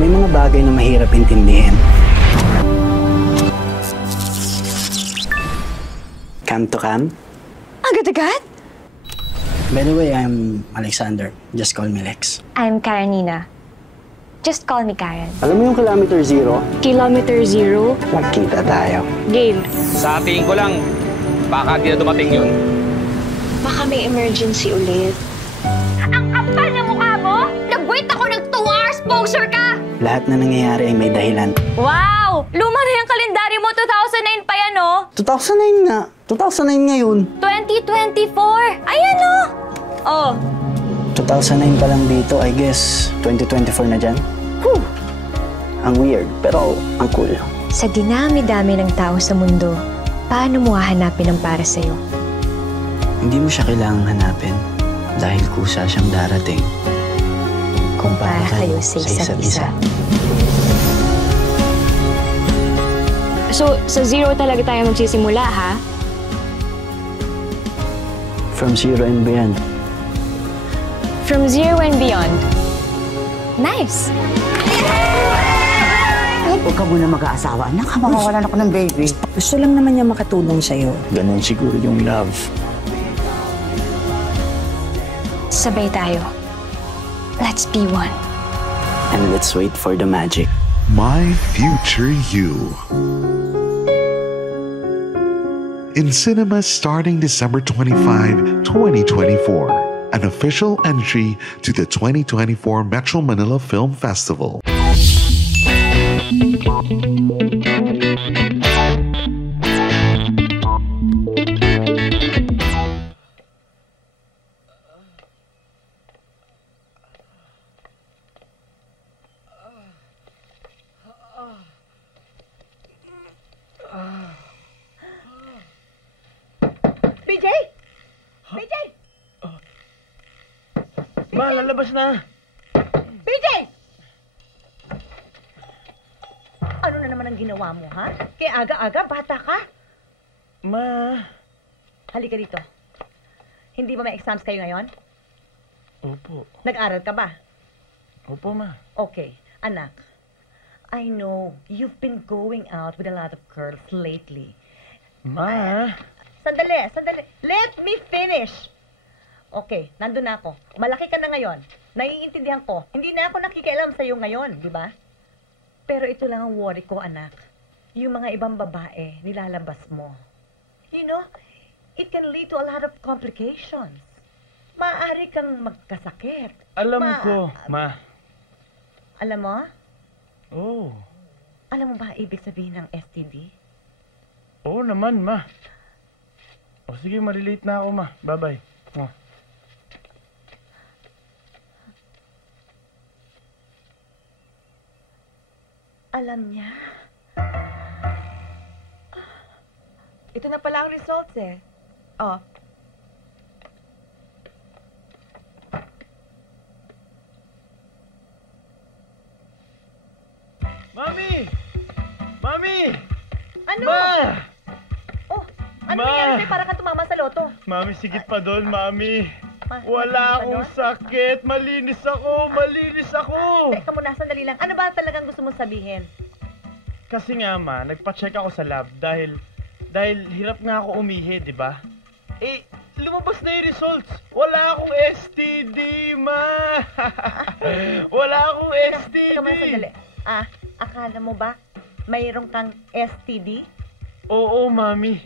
May mga bagay na mahirap intindihin. Come to come? Agad-agad? By the way, I'm Alexander. Just call me Lex. I'm Karenina. Just call me Karen. Alam mo yung kilometer zero? Kilometer zero? Magkita tayo. Game. Sa tingin ko lang, baka di na dumating yun. Baka may emergency ulit. Ang kapal na mukha mo! Nag-wait ako ng 2 hours, poser ka! Lahat na nangyayari ay may dahilan. Wow! Luma na yung kalendaryo mo, 2009 pa yan, no? 2009 nga. 2009 ngayon. 2024! Ayan, no? Oh. 2009 pa lang dito, I guess 2024 na dyan. Whew. Ang weird, pero ang cool. Sa dinami-dami ng tao sa mundo, paano mo hahanapin ang para sa'yo? Hindi mo siya kailangang hanapin dahil kusa siyang darating. Kung para kayo sa isa't isa. So, sa zero talaga tayo magsisimula, ha? From zero and beyond. From zero and beyond. Nice! Huwag ka muna mag-aasawa. Anak, makawalan ako ng baby. Gusto lang naman niya makatulong sa'yo. Ganon siguro yung love. Sabay tayo. Let's be one. And let's wait for the magic. My Future You. In cinemas starting December 25, 2024. An official entry to the 2024 Metro Manila Film Festival. BJ! BJ! Ma, lalabas na. BJ! Ano na naman ang ginawa mo, ha? Kaya aga-aga, bata ka? Ma. Halika dito. Hindi ba may exams kayo ngayon? Opo. Nag-aral ka ba? Opo, ma. Okay, anak. I know you've been going out with a lot of girls lately. Ma. Sandali. Let me finish. Okay, nandun na ako. Malaki ka na ngayon. Naiintindihan ko. Hindi na ako nakikialam sa'yo ngayon, di ba? Pero ito lang ang worry ko, anak. Yung mga ibang babae, nilalabas mo. You know, it can lead to a lot of complications. Maaari kang magkasakit. Alam ko, ma. Alam mo? Oh. Alam mo ba ibig sabihin ng STD? Oo naman, ma. O sige, malilate na ako, ma. Bye-bye. Oh. Alam niya. Ito na pala ang results eh. Oh. Mami! Mami! Ano? Ma! Oh, ano Ma! nangyari sa'yo? Para ka tumama sa loto. Mami, sigit pa doon, mami. Ma, Wala ano akong ba sakit. Malinis ako. Malinis ako. Teka muna, sandali lang. Ano ba talagang gusto mong sabihin? Kasi nga, ma, nagpa-check ako sa lab dahil hirap nga ako umihi, di ba? Eh, lumabas na yung results. Wala akong STD, ma. Wala akong STD. Teka muna, sandali. Akala mo ba mayroon kang STD? Oo, mami.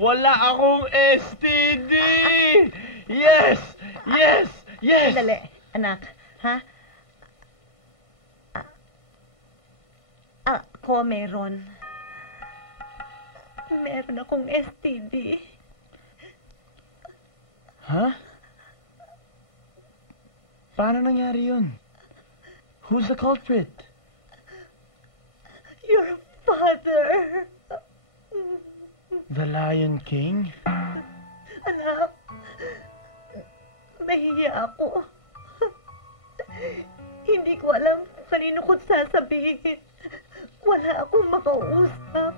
Wala akong STD. Yes! Yes! Yes! Sandali, anak. Ha? Ako meron. Meron akong STD. Ha? Paano nangyari yun? Who's the culprit? Your father. The Lion King? Anak, nahihiya ako. Hindi ko alam kung kanino ko sasabihin. Wala akong makausap.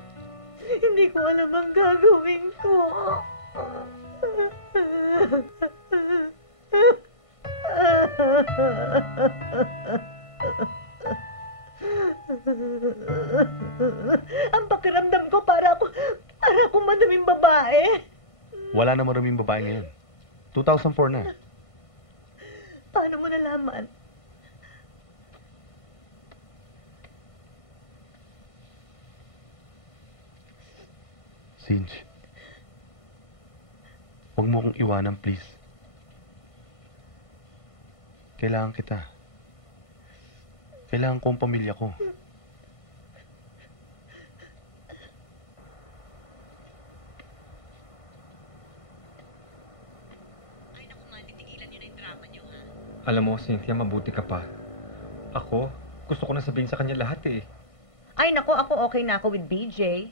Hindi ko alam ang gagawin ko. Ang pakiramdam ko para akong madaming babae. Wala na maraming babae ngayon. 2004 na. Paano mo nalaman? Singe. Huwag mo akong iwanan, please. Kailangan kita. Kailangan ko ang pamilya ko. Alam mo, Cynthia, mabuti ka pa. Ako, gusto ko na sabihin sa kanya lahat eh. Ay, nako, ako okay na ako with BJ.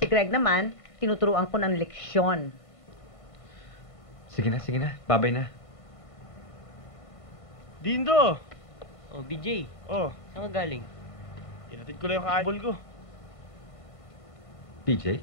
Si Greg naman, tinuturuan ko ng leksyon. Sige na. Babay na. Dindo! Oh, BJ, Oh, saan ka galing? inatid ko lang yung kaibol ko. PJ?